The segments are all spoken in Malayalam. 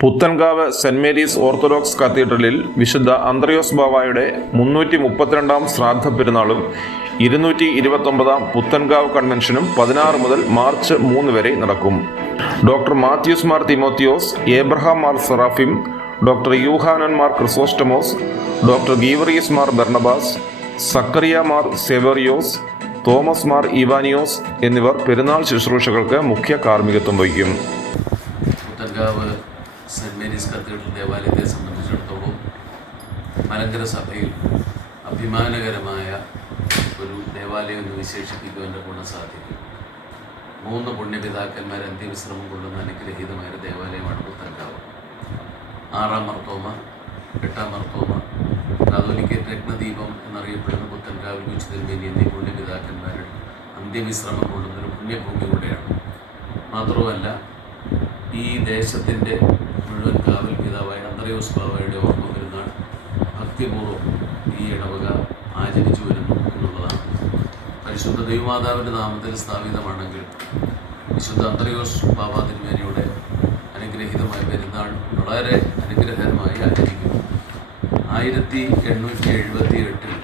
പുത്തൻകാവ് സെന്റ് മേരീസ് ഓർത്തഡോക്സ് കത്തീഡ്രലിൽ വിശുദ്ധ അന്ത്രയോസ് ബാവായുടെ മുന്നൂറ്റി മുപ്പത്തിരണ്ടാം ശ്രാദ്ധ പെരുന്നാളും ഇരുന്നൂറ്റി ഇരുപത്തൊമ്പതാം പുത്തൻകാവ് കൺവെൻഷനും പതിനാറ് മുതൽ മാർച്ച് മൂന്ന് വരെ നടക്കും. Doctor Mathews Mar Timotheos Abraham Mar Serafim doctor Yuhanon Mar Chrysostomos doctor Geevarghese Mar Barnabas Zacharia Mar Severios Thomas Mar Ivanios എന്നിവർ പെരുന്നാൾ ശുശ്രൂഷകൾക്ക് മുഖ്യ കാർമ്മികത്വം വഹിക്കും. പുത്തൻകാവ് സെന്റ് മേരീസ് കത്തീഡ്രൽ ദേവാലയത്തെ സംബന്ധിച്ചിടത്തോളം മലങ്കര സഭയിൽ അഭിമാനകരമായ ഒരു ദേവാലയം എന്ന് വിശേഷിപ്പിക്കുവാന്റെ ഗുണം സാധിക്കും മൂന്ന് പുണ്യപിതാക്കന്മാർ അന്ത്യവിശ്രമം കൊള്ളുന്ന അനുഗ്രഹീതമായ ദേവാലയമാണ് പുത്തൻകാവ്. ആറാം മർത്തോമ എട്ടാം മർത്തോമ കാതോലിക്ക രത്നദീപം എന്നറിയപ്പെടുന്ന പുത്തൻകാവിൽ വിശുദ്ധൻമേനി എന്നീ പുണ്യപിതാക്കന്മാരുടെ അന്ത്യവിശ്രമം കൊള്ളുന്ന ഒരു പുണ്യഭൂമി കൂടെയാണ് മാത്രവുമല്ല ഈ ദേശത്തിന്റെ മുഴുവൻ കാവൽ പിതാവായ അന്ത്രയോസ് ബാബയുടെ ഓർമ്മ പെരുന്നാൾ ഭക്തിപൂർവം ഈ ഇടവക ആചരിച്ചു വരുന്നു എന്നുള്ളതാണ്. പരിശുദ്ധ ദൈവമാതാവിന്റെ നാമത്തിൽ സ്ഥാപിതമാണെങ്കിൽ വിശുദ്ധ അന്ത്രയോസ് ബാബ തിരുമേനിയുടെ അനുഗ്രഹീതമായ പെരുന്നാൾ വളരെ അനുഗ്രഹകരമായി ആചരിക്കും ആയിരത്തി എണ്ണൂറ്റി എഴുപത്തി എട്ടിൽ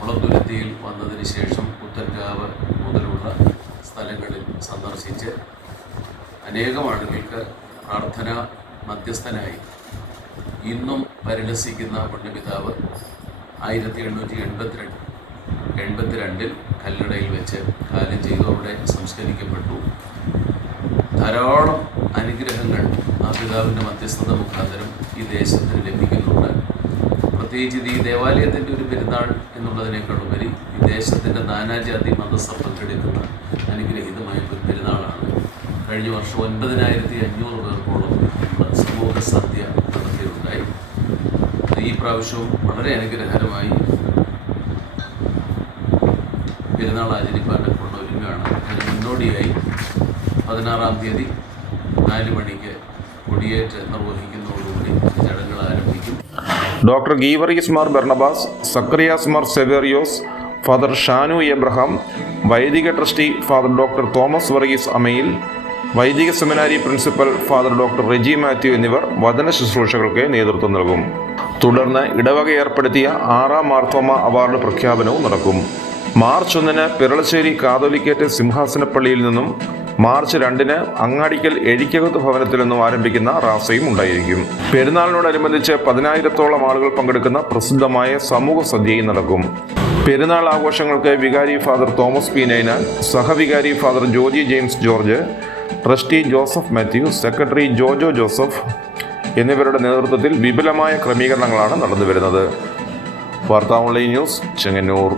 മുളന്തുരുത്തിയിൽ വന്നതിന് ശേഷം പുത്തൻകാവ് മുതലുള്ള സ്ഥലങ്ങളിൽ സന്ദർശിച്ച് അനേകം ആളുകൾക്ക് പ്രാർത്ഥന മധ്യസ്ഥനായി. ഇന്നും പരിലസിക്കുന്ന പുണ്യപിതാവ് ആയിരത്തി എണ്ണൂറ്റി എൺപത്തിരണ്ട് എൺപത്തിരണ്ടിൽ കല്ലടയിൽ വെച്ച് കാലം അവിടെ സംസ്കരിക്കപ്പെട്ടു. ധാരാളം അനുഗ്രഹങ്ങൾ ആ പിതാവിന്റെ മധ്യസ്ഥത മുഖാന്തരം ഈ ദേശത്തിന് ലഭിക്കുന്നുണ്ട്. പ്രത്യേകിച്ച് ഇത് ഈ ദേവാലയത്തിന്റെ ഒരു പെരുന്നാൾ എന്നുള്ളതിനേക്കാളുപരി ഈ ദേശത്തിന്റെ നാനാജാതി മതസ്ഥ പങ്കെടുക്കുന്ന അനുഗ്രഹീതമായ ഒരു പെരുന്നാളാണ്. കഴിഞ്ഞ വർഷം ഒൻപതിനായിരത്തി അഞ്ഞൂറ് സമൂഹ സദ്യ നടത്തിയിട്ടുണ്ടായി ഈ പ്രാവശ്യവും വളരെ അനുഗ്രഹകരമായി പെരുന്നാൾ ആചരിപ്പാനുള്ള ഒരുങ്ങുകയാണ് അതിന് മുന്നോടിയായി പതിനാറാം തീയതി നാല് മണിക്ക് കൊടിയേറ്റ് നിർവഹിക്കുന്നതോടുകൂടി ചടങ്ങുകൾ ആരംഭിക്കും. ഡോക്ടർ ഗീവറീസ് മാർ ബെർണബാസ് സക്രിയാസ് മാർ സെവേറിയോസ് ഫാദർ ഷാനു എബ്രഹാം വൈദിക trustee father doctor Thomas Varghese Amayil വൈദിക seminary principal father doctor Reji Mathew എന്നിവർ വചന ശുശ്രൂഷകൾക്ക് നേതൃത്വം നൽകും. തുടർന്ന് ഇടവക ഏർപ്പെടുത്തിയ ആറാം മാർത്തോമ അവാർഡ് പ്രഖ്യാപനവും നടക്കും. മാർച്ച് ഒന്നിന് പിറളശ്ശേരി കാതോലിക്കേറ്റ് സിംഹാസനപ്പള്ളിയിൽ നിന്നും മാർച്ച് രണ്ടിന് അങ്ങാടിക്കൽ എഴിക്കകത്ത് ഭവനത്തിൽ നിന്നും ആരംഭിക്കുന്ന റാസയും ഉണ്ടായിരിക്കും. പെരുന്നാളിനോടനുബന്ധിച്ച് പതിനായിരത്തോളം ആളുകൾ പങ്കെടുക്കുന്ന പ്രസിദ്ധമായ സമൂഹ സദ്യയും നടക്കും. പെരുന്നാൾ ആഘോഷങ്ങൾക്ക് വികാരി father Thomas P Ninan സഹവികാരി father Joji James George trustee Joseph Mathew secretary Jojo Joseph എന്നിവരുടെ നേതൃത്വത്തിൽ വിപുലമായ ക്രമീകരണങ്ങളാണ് നടന്നുവരുന്നത്. വാർത്താ ഓൺലൈൻ ന്യൂസ് ചെങ്ങന്നൂർ.